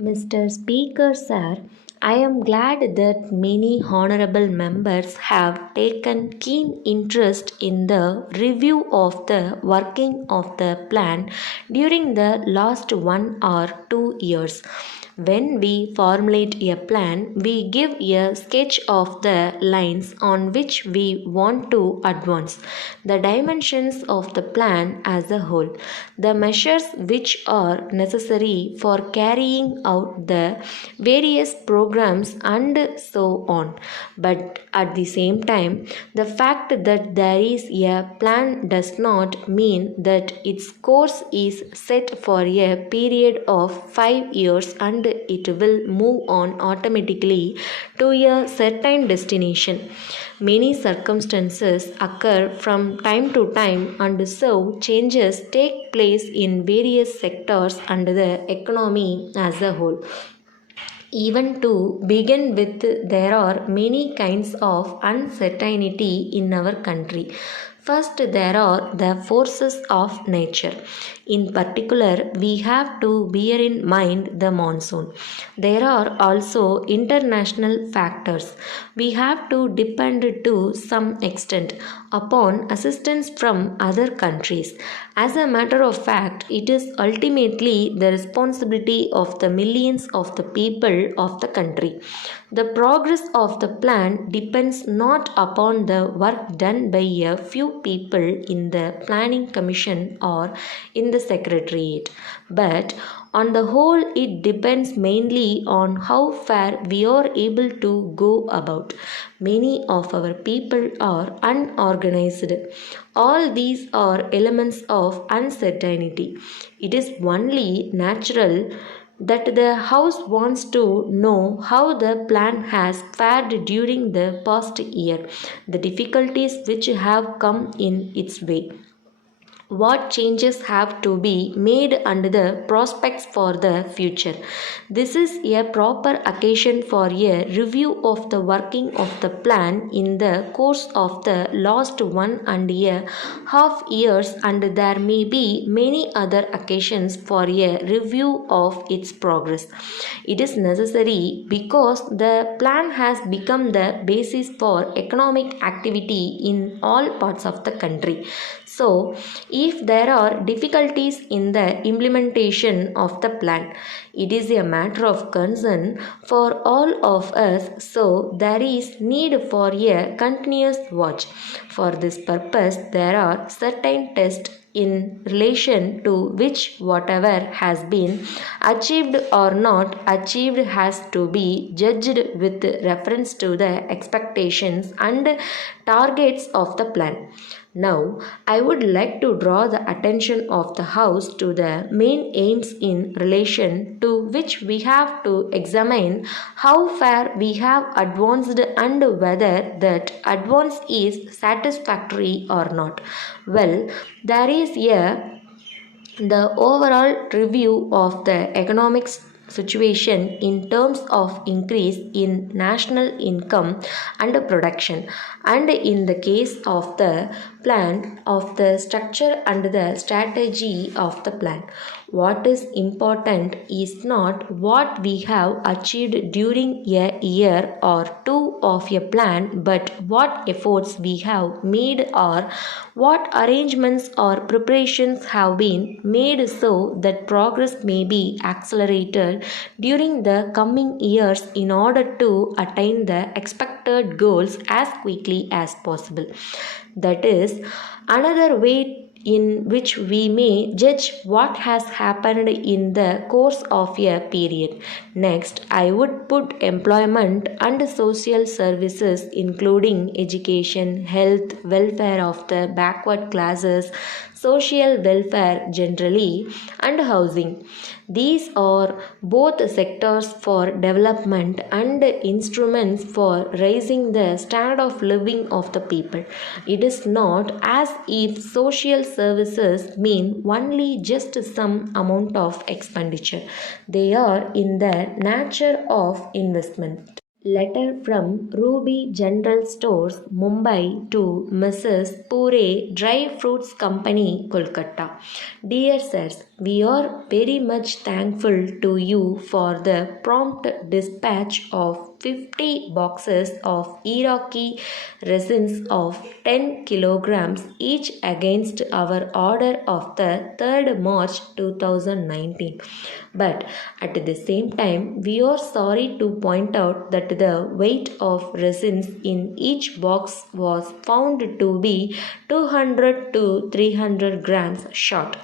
Mr. Speaker, sir, I am glad that many honorable members have taken keen interest in the review of the working of the plan during the last 1 or 2 years. When we formulate a plan, we give a sketch of the lines on which we want to advance, the dimensions of the plan as a whole, the measures which are necessary for carrying out the various programs, and so on. But at the same time, the fact that there is a plan does not mean that its course is set for a period of 5 years and it will move on automatically to a certain destination. Many circumstances occur from time to time, and so changes take place in various sectors and the economy as a whole. Even to begin with, there are many kinds of uncertainty in our country. First, there are the forces of nature. In particular, we have to bear in mind the monsoon. There are also international factors. We have to depend to some extent upon assistance from other countries. As a matter of fact, it is ultimately the responsibility of the millions of the people of the country. The progress of the plan depends not upon the work done by a few people in the planning commission or in the secretariat, but on the whole, it depends mainly on how far we are able to go about. Many of our people are unorganized. All these are elements of uncertainty. It is only natural that the House wants to know how the plan has fared during the past year, the difficulties which have come in its way, what changes have to be made and the prospects for the future. This is a proper occasion for a review of the working of the plan in the course of the last 1.5 years, and there may be many other occasions for a review of its progress. It is necessary because the plan has become the basis for economic activity in all parts of the country. So, if there are difficulties in the implementation of the plan, it is a matter of concern for all of us, so there is need for a continuous watch. For this purpose, there are certain tests in relation to which whatever has been achieved or not achieved has to be judged with reference to the expectations and targets of the plan. Now, I would like to draw the attention of the House to the main aims in relation to which we have to examine how far we have advanced and whether that advance is satisfactory or not. Well, there is the overall review of the economics situation in terms of increase in national income and production, and in the case of the plan of the structure and the strategy of the plan. What is important is not what we have achieved during a year or two of a plan, but what efforts we have made or what arrangements or preparations have been made so that progress may be accelerated during the coming years in order to attain the expected goals as quickly as possible. That is another way in which we may judge what has happened in the course of a period. Next, I would put employment and social services, including education, health, welfare of the backward classes, social welfare generally, and housing. These are both sectors for development and instruments for raising the standard of living of the people. It is not as if social services mean only just some amount of expenditure. They are in the nature of investment. Letter from Ruby General Stores, Mumbai to Mrs. Pure Dry Fruits Company, Kolkata. Dear Sirs, We are very much thankful to you for the prompt dispatch of 50 boxes of Iraqi resins of 10 kilograms each against our order of the 3rd March 2019. But at the same time, we are sorry to point out that the weight of resins in each box was found to be 200 to 300 grams short.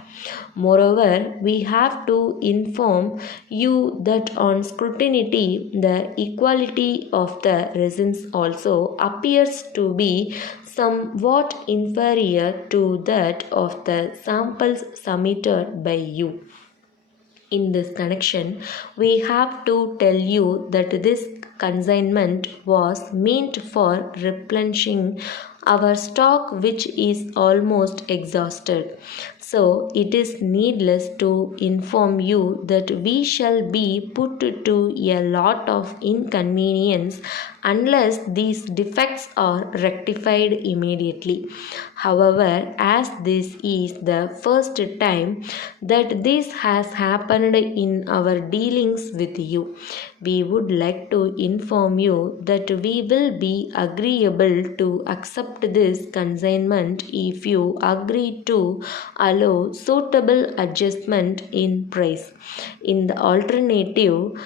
Moreover, we have to inform you that on scrutiny, the equality of the resins also appears to be somewhat inferior to that of the samples submitted by you. In this connection, we have to tell you that this consignment was meant for replenishing our stock, which is almost exhausted. So, it is needless to inform you that we shall be put to a lot of inconvenience unless these defects are rectified immediately. However, as this is the first time that this has happened in our dealings with you, we would like to inform you that we will be agreeable to accept this consignment if you agree to allow suitable adjustment in price. In the alternative,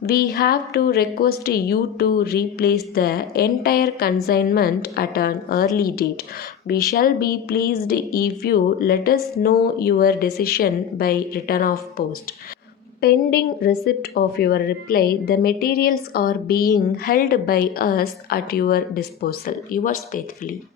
we have to request you to replace the entire consignment at an early date. We shall be pleased if you let us know your decision by return of post. Pending receipt of your reply, the materials are being held by us at your disposal. Yours faithfully.